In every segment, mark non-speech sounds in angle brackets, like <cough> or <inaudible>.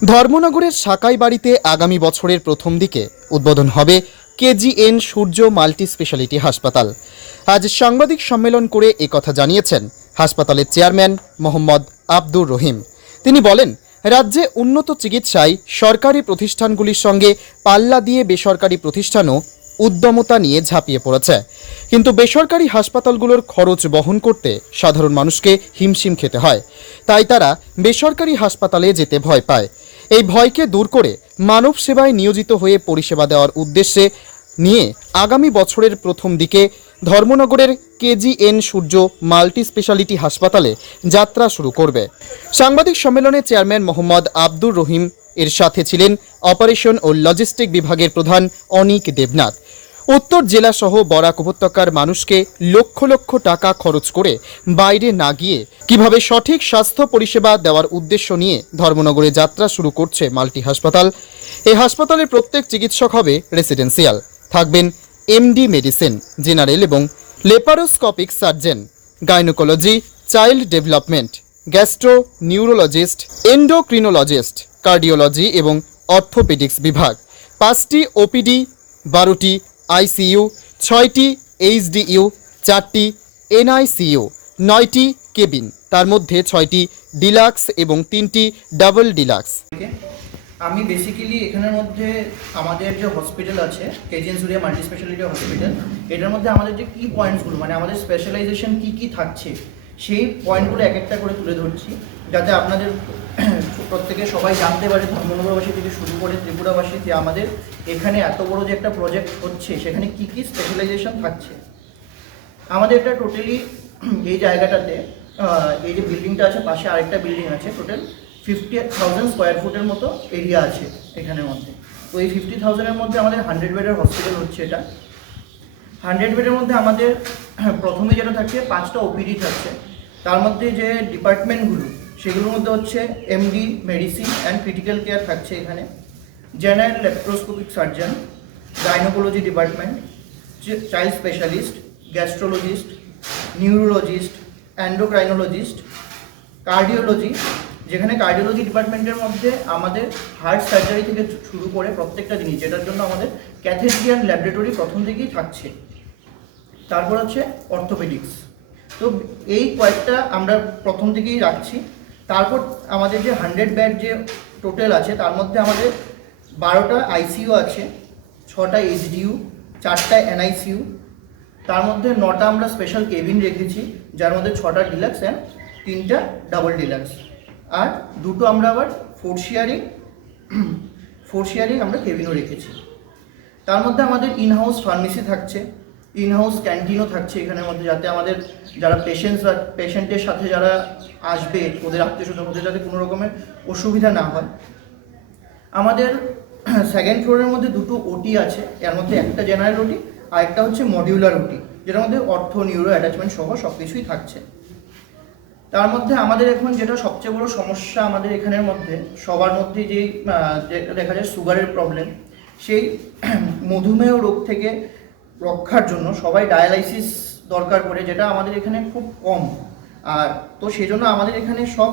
ধর্মনগরের সাকাই বাড়িতে আগামী বছরের প্রথম দিকে উদ্বোধন হবে কেজিএন সূর্য মাল্টি স্পেশালিটি হাসপাতাল। আজ সাংবাদিক সম্মেলন করে একথা জানিয়েছেন হাসপাতালের চেয়ারম্যান মোহাম্মদ আব্দুর রহিম। তিনি বলেন, রাজ্যে উন্নত চিকিৎসায় সরকারি প্রতিষ্ঠানগুলির সঙ্গে পাল্লা দিয়ে বেসরকারি প্রতিষ্ঠানও উদ্যমতা নিয়ে ঝাঁপিয়ে পড়েছে। কিন্তু বেসরকারি হাসপাতালগুলোর খরচ বহন করতে সাধারণ মানুষকে হিমশিম খেতে হয়। তাই তারা বেসরকারি হাসপাতালে যেতে ভয় পায়। এই ভয়কে দূর করে মানব সেবায় নিয়োজিত হয়ে পরিষেবা দেওয়ার উদ্দেশ্যে নিয়ে আগামী বছরের প্রথম দিকে ধর্মনগরের কেজিএন সূর্য মাল্টি স্পেশালিটি হাসপাতালে যাত্রা শুরু করবে। সাংবাদিক সম্মেলনে চেয়ারম্যান মোহাম্মদ আব্দুর রহিম এর সাথে ছিলেন অপারেশন ও লজিস্টিক বিভাগের প্রধান অনিক দেবনাথ। উত্তর জেলাসহ বরাক উপত্যকার মানুষকে লক্ষ লক্ষ টাকা খরচ করে বাইরে না গিয়ে কীভাবে সঠিক স্বাস্থ্য পরিষেবা দেওয়ার উদ্দেশ্য নিয়ে ধর্মনগরে যাত্রা শুরু করছে মাল্টি হাসপাতাল। এই হাসপাতালের প্রত্যেক চিকিৎসক হবে রেসিডেন্সিয়াল। থাকবেন এমডি মেডিসিন, জেনারেল এবং laparoscopic surgeon, gynaecology, child development, gastro neurologist, endocrinologist, cardiology এবং অর্থোপেডিক্স বিভাগ। পাঁচটি ওপিডি, বারোটি আইসিইউ, ছয়টি এইচডিইউ, চারটি এনআইসিইউ, নয়টি কেবিন, তার মধ্যে ছয়টি ডিলাক্স এবং তিনটি ডাবল ডিলাক্স। আমি বেসিক্যালি এখানের মধ্যে আমাদের যে হসপিটাল আছে KGN Suriya multi speciality hospital এটার মধ্যে আমাদের যে কী পয়েন্টসগুলো মানে আমাদের স্পেশালাইজেশন কী কী থাকছে, সেই পয়েন্টগুলো এক একটা করে তুলে ধরছি, যাতে আপনাদের প্রত্যেকে সবাই জানতে পারে ধর্মনগরবাসী থেকে শুরু করে ত্রিপুরাবাসী যে আমাদের এখানে এত বড় যে একটা প্রজেক্ট হচ্ছে, সেখানে কি কি স্পেশালাইজেশন থাকছে? আমাদের এটা টোটালি এই জায়গাটাতে এই যে বিল্ডিংটা আছে, পাশে আরেকটা বিল্ডিং আছে টোটাল ফিফটি থাউজেন্ড স্কোয়ার ফুটের মতো এরিয়া আছে এখানের মধ্যে। তো এই ফিফটি থাউজেন্ডের মধ্যে আমাদের হান্ড্রেড বেডের হসপিটাল হচ্ছে এটা। হান্ড্রেড বেডের মধ্যে আমাদের, প্রথমে যেটা থাকছে, পাঁচটা ওপিডি থাকছে। তার মধ্যে যে ডিপার্টমেন্টগুলো সেগুলোর মধ্যে হচ্ছে MD medicine and critical care থাকছে এখানে। General laparoscopic surgeon gynaecology department child specialist gastrologist neurologist endocrinologist cardiology যেখানে কার্ডিওলজি ডিপার্টমেন্টের মধ্যে আমাদের হার্ট সার্জারি থেকে শুরু করে প্রত্যেকটা জিনিস, যেটার জন্য আমাদের ক্যাথেড্রিয়ান ল্যাবরেটরি প্রথম থেকেই থাকছে। তারপর হচ্ছে অর্থোপেডিক্স তো এই কয়েকটা আমরা প্রথম থেকেই রাখছি। তারপর আমাদের যে হান্ড্রেড বেড যে টোটাল আছে, তার মধ্যে আমাদের বারোটা আইসিইউ আছে, ছটা এইচডিইউ চারটা এনআইসিইউ তার মধ্যে নটা আমরা স্পেশাল কেবিন রেখেছি, যার মধ্যে ছটা ডিলাক্স অ্যান্ড তিনটা ডাবল ডিলাক্স আর দুটো আমরা আবার ফোর শেয়ারিং ফোর শেয়ারিং আমরা কেবিনও রেখেছি। তার মধ্যে আমাদের ইনহাউস ফার্মেসি থাকছে ইনহাউস ক্যান্টিনও থাকছে এখানের মধ্যে যাতে আমাদের যারা পেশেন্টস বা পেশেন্টের সাথে যারা আসবে, ওদের আত্মীয় স্বজন ওদের যাতে কোনো রকমের অসুবিধা না হয়। আমাদের সেকেন্ড ফ্লোরের মধ্যে দুটো ওটি আছে, এর মধ্যে একটা জেনারেল ওটি আর একটা হচ্ছে মডিউলার ওটি যেটার মধ্যে অর্থ নিউরো অ্যাটাচমেন্ট সহ সব কিছুই থাকছে। তার মধ্যে আমাদের এখন যেটা সবচেয়ে বড় সমস্যা আমাদের এখানের মধ্যে, সবার মধ্যে যেই দেখা যায় সুগারের প্রবলেম সেই মধুমেহ রোগ থেকে রক্ষার জন্য সবাই ডায়ালাইসিস দরকার পড়ে যেটা আমাদের এখানে খুব কম। আর তো সেই জন্য আমাদের এখানে সব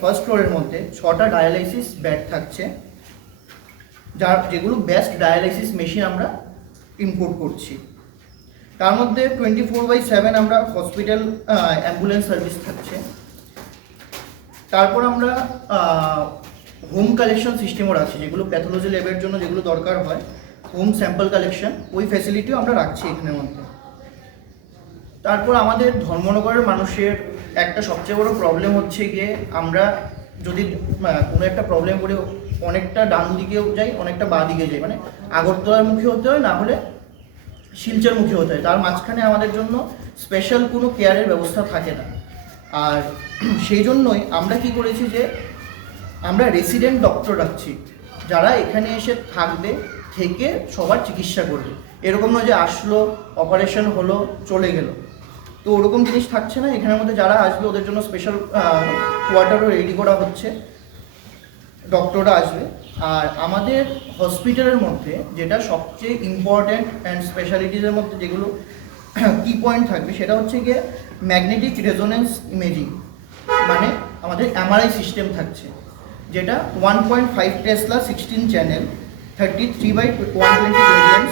ফার্স্ট ফ্লোরের মধ্যে ছটা ডায়ালাইসিস বেড থাকছে, যার, যেগুলো বেস্ট ডায়ালাইসিস মেশিন আমরা ইম্পোর্ট করছি। তার মধ্যে টোয়েন্টি ফোর বাই সেভেন আমরা হসপিটাল অ্যাম্বুলেন্স সার্ভিস থাকছে। তারপর আমরা হোম কালেকশন সিস্টেমও রাখছি যেগুলো প্যাথোলজি ল্যাবের জন্য যেগুলো দরকার হয়। হোম স্যাম্পল কালেকশন, ওই ফ্যাসিলিটিও আমরা রাখছি এখানের মধ্যে। তারপর আমাদের ধর্মনগরের মানুষের একটা সবচেয়ে বড় প্রবলেম হচ্ছে গিয়ে আমরা যদি কোনো একটা প্রবলেম করে অনেকটা ডান দিকেও যাই, অনেকটা বাঁ দিকে যাই মানে আগরতলার মুখে হতে হয়, না হলে শিলচর মুখী হতে হয়। তার মাঝখানে আমাদের জন্য স্পেশাল কোনো কেয়ারের ব্যবস্থা থাকে না। আর <clears throat> সেই জন্যই আমরা কি করেছি যে, আমরা রেসিডেন্ট ডক্টর রাখছি। যারা এখানে এসে থাকবে থেকে সবার চিকিৎসা করবে। এরকম নয় যে আসলো অপারেশন হলো, চলে গেল। তো ওরকম জিনিস থাকছে না। এখানের মধ্যে যারা আসবে, ওদের জন্য স্পেশাল কোয়ার্টারও রেডি করা হচ্ছে। ডক্টররা আসবে। আর আমাদের হসপিটালের মধ্যে যেটা সবচেয়ে ইম্পর্ট্যান্ট অ্যান্ড স্পেশালিটিসের মধ্যে যেগুলো <clears throat> কি পয়েন্ট থাকবে, সেটা হচ্ছে গিয়ে ম্যাগনেটিক রেজোনেন্স ইমেজিং মানে আমাদের এমআরআই সিস্টেম থাকছে। যেটা one point five Tesla sixteen channel thirty three by one twenty radiance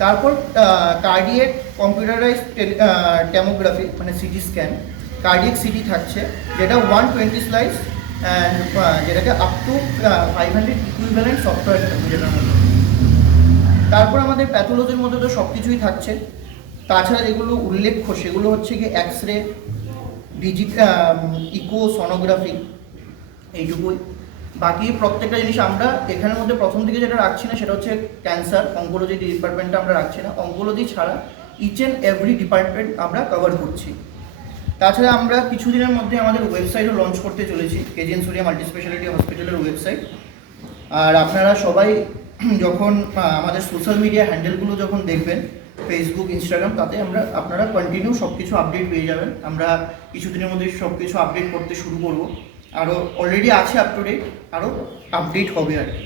তারপর কার্ডিয়েক কম্পিউটারাইজ টেমোগ্রাফি মানে সিটি স্ক্যান কার্ডিয়েক সিটি থাকছে, যেটা ওয়ান টোয়েন্টি স্লাইস যেটাকে up to five hundred equivalent software মধ্যে তারপর আমাদের প্যাথোলজির মধ্যে তো সব কিছুই থাকছে। তাছাড়া যেগুলো উল্লেখ্য, সেগুলো হচ্ছে কি X ray digit eco sonography এইটুকুই। বাকি প্রত্যেকটা জিনিস আমরা এখানের মধ্যে প্রথম দিকে যেটা রাখছি না, সেটা হচ্ছে ক্যান্সার অঙ্কোলজি ডিপার্টমেন্টটা আমরা রাখছি না। অঙ্কোলজি ছাড়া ইচ অ্যান্ড এভরি ডিপার্টমেন্ট আমরা কভার করছি। তাছাড়া আমরা কিছুদিনের মধ্যে আমাদের ওয়েবসাইটও লঞ্চ করতে চলেছি কেজিএন সুরিয়া মাল্টি স্পেশালিটি হসপিটালের ওয়েবসাইট আর আপনারা সবাই <clears throat> যখন আমাদের সোশ্যাল মিডিয়া হ্যান্ডেলগুলো যখন দেখবেন ফেসবুক ইনস্টাগ্রাম তাতে আমরা, আপনারা কন্টিনিউ সব কিছু আপডেট পেয়ে যাবেন। আমরা কিছুদিনের মধ্যে সব কিছু আপডেট করতে শুরু করব। আরও অলরেডি আছে আপ টু ডেট আরও আপডেট হবে আর কি।